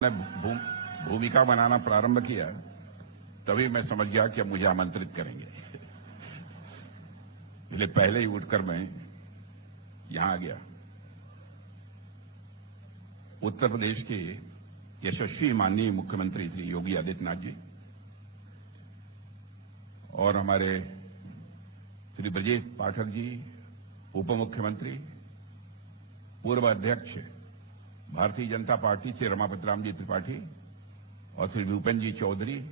ने भूमिका बनाना प्रारंभ किया तभी मैं समझ गया कि अब मुझे आमंत्रित करेंगे। इसलिए पहले ही उठकर मैं यहां आ गया। उत्तर प्रदेश के यशस्वी माननीय मुख्यमंत्री श्री योगी आदित्यनाथ जी और हमारे श्री ब्रजेश पाठक जी, उप मुख्यमंत्री, पूर्व अध्यक्ष भारतीय जनता पार्टी से रमापति राम जी त्रिपाठी और श्री भूपेन्द्र जी चौधरी,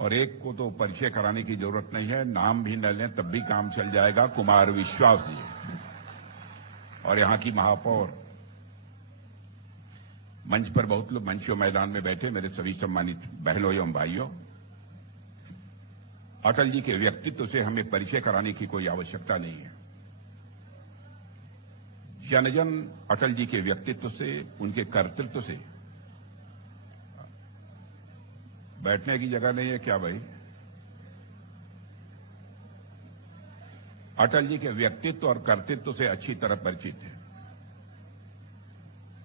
और एक को तो परिचय कराने की जरूरत नहीं है, नाम भी न लें तब भी काम चल जाएगा, कुमार विश्वास जी, और यहां की महापौर। मंच पर बहुत लोग, मंचों मैदान में बैठे मेरे सभी सम्मानित बहनों एवं भाइयों, अटल जी के व्यक्तित्व से हमें परिचय कराने की कोई आवश्यकता नहीं है। जनजन अटल जी के व्यक्तित्व से, उनके कर्तृत्व से, बैठने की जगह नहीं है क्या भाई? अटल जी के व्यक्तित्व और कर्तृत्व से अच्छी तरह परिचित है।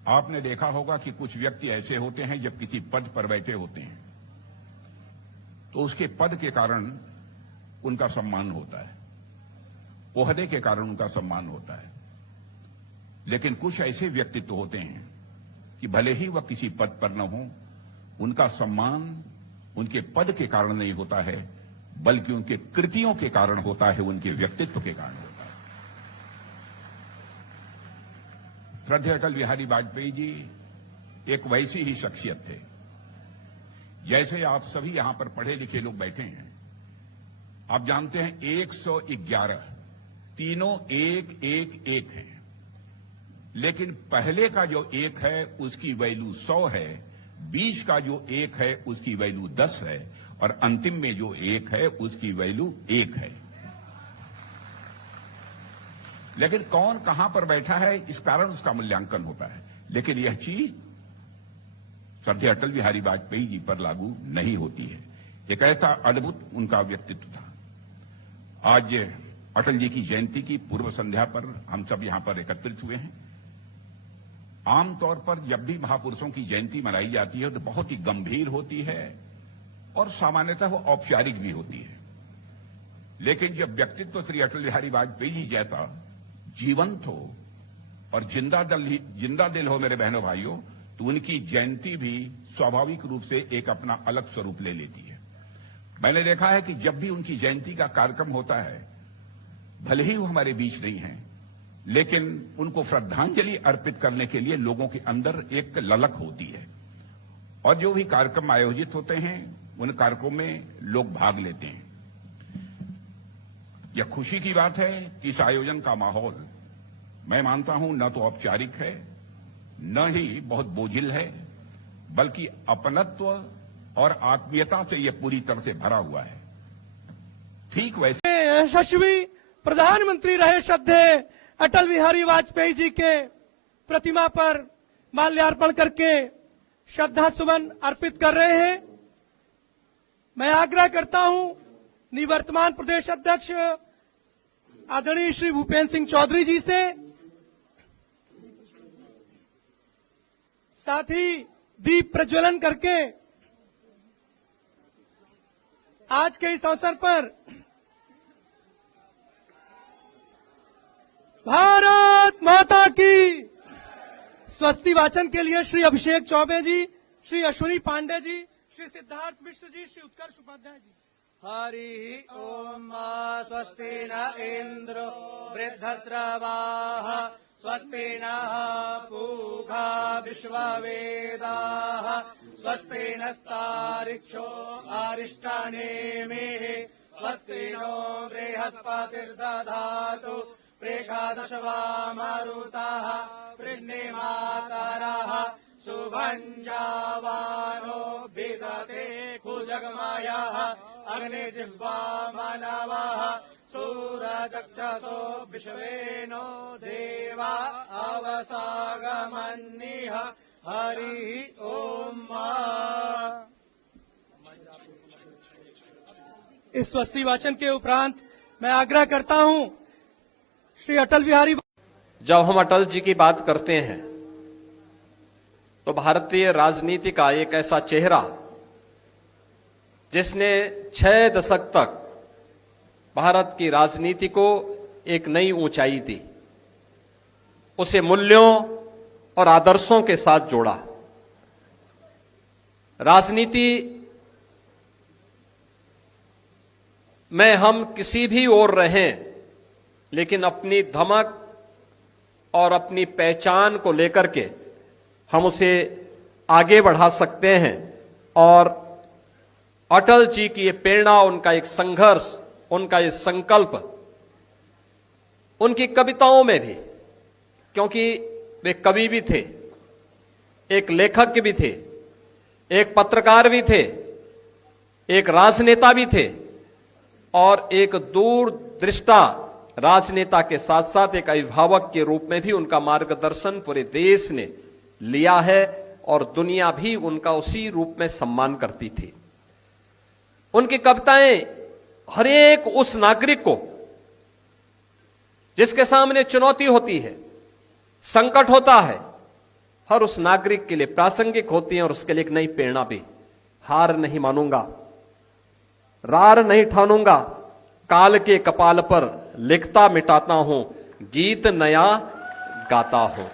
आपने देखा होगा कि कुछ व्यक्ति ऐसे होते हैं जब किसी पद पर बैठे होते हैं तो उसके पद के कारण उनका सम्मान होता है, ओहदे के कारण उनका सम्मान होता है। लेकिन कुछ ऐसे व्यक्तित्व होते हैं कि भले ही वह किसी पद पर न हो, उनका सम्मान उनके पद के कारण नहीं होता है, बल्कि उनके कृतियों के कारण होता है, उनके व्यक्तित्व के कारण होता है। श्रद्धेय अटल बिहारी वाजपेयी जी एक वैसी ही शख्सियत थे जैसे आप सभी यहां पर पढ़े लिखे लोग बैठे हैं। आप जानते हैं 111 तीनों एक एक एक है, लेकिन पहले का जो एक है उसकी वैल्यू 100 है, 20 का जो एक है उसकी वैल्यू 10 है, और अंतिम में जो एक है उसकी वैल्यू 1 है। लेकिन कौन कहां पर बैठा है इस कारण उसका मूल्यांकन होता है, लेकिन यह चीज श्रद्धेय अटल बिहारी वाजपेयी जी पर लागू नहीं होती है। एक ऐसा अद्भुत उनका व्यक्तित्व था। आज अटल जी की जयंती की पूर्व संध्या पर हम सब यहां पर एकत्रित हुए हैं। आमतौर पर जब भी महापुरुषों की जयंती मनाई जाती है तो बहुत ही गंभीर होती है और सामान्यतः वो औपचारिक भी होती है। लेकिन जब व्यक्तित्व श्री अटल बिहारी वाजपेयी जी जैसा जीवंत हो और जिंदा दिल हो मेरे बहनों भाइयों, तो उनकी जयंती भी स्वाभाविक रूप से एक अपना अलग स्वरूप ले लेती है। मैंने देखा है कि जब भी उनकी जयंती का कार्यक्रम होता है, भले ही वो हमारे बीच नहीं है, लेकिन उनको श्रद्धांजलि अर्पित करने के लिए लोगों के अंदर एक ललक होती है, और जो भी कार्यक्रम आयोजित होते हैं उन कार्यक्रमों में लोग भाग लेते हैं। यह खुशी की बात है कि इस आयोजन का माहौल, मैं मानता हूं, न तो औपचारिक है न ही बहुत बोझिल है, बल्कि अपनत्व और आत्मीयता से यह पूरी तरह से भरा हुआ है। ठीक वैसे यशस्वी प्रधानमंत्री रहे श्रद्धेय अटल बिहारी वाजपेयी जी के प्रतिमा पर माल्यार्पण करके श्रद्धा सुमन अर्पित कर रहे हैं। मैं आग्रह करता हूं निवर्तमान प्रदेश अध्यक्ष आदरणीय श्री भूपेन्द्र सिंह चौधरी जी से, साथ ही दीप प्रज्वलन करके आज के इस अवसर पर भारत माता की स्वस्ति वाचन के लिए श्री अभिषेक चौबे जी, श्री अश्विनी पांडे जी, श्री सिद्धार्थ मिश्र जी, श्री उत्कर्ष उपाध्याय जी। हरि ओम स्वस्ति न इंद्रो वृद्धस्रवाः स्वस्ति नः पूषा विश्ववेदाः स्वस्ति नस्तार्क्ष्यो अरिष्टानेमिः स्वस्ति नो बृहस्पतिर्दधातु प्रेखादशवामरुताः वृष्णिमातरः शुभञ्जावानो विदते कुजगमयः अग्निजिह्वा मनवः सूरचक्षसो विश्वेनो देवा अवसागमन्निः हरिः ओम। इस स्वस्ति वाचन के उपरांत मैं आग्रह करता हूं श्री अटल बिहारी, जब हम अटल जी की बात करते हैं तो भारतीय राजनीति का एक ऐसा चेहरा जिसने 6 दशक तक भारत की राजनीति को एक नई ऊंचाई दी, उसे मूल्यों और आदर्शों के साथ जोड़ा। राजनीति में हम किसी भी ओर रहें, लेकिन अपनी धमक और अपनी पहचान को लेकर के हम उसे आगे बढ़ा सकते हैं। और अटल जी की ये प्रेरणा, उनका एक संघर्ष, उनका ये संकल्प उनकी कविताओं में भी, क्योंकि वे कवि भी थे, एक लेखक भी थे, एक पत्रकार भी थे, एक राजनेता भी थे और एक दूरदृष्टा राजनेता के साथ साथ एक अभिभावक के रूप में भी उनका मार्गदर्शन पूरे देश ने लिया है और दुनिया भी उनका उसी रूप में सम्मान करती थी। उनकी कविताएं हर एक उस नागरिक को जिसके सामने चुनौती होती है, संकट होता है, हर उस नागरिक के लिए प्रासंगिक होती हैं और उसके लिए एक नई प्रेरणा भी। हार नहीं मानूंगा, रार नहीं ठानूंगा, काल के कपाल पर लिखता मिटाता हूं, गीत नया गाता हूं।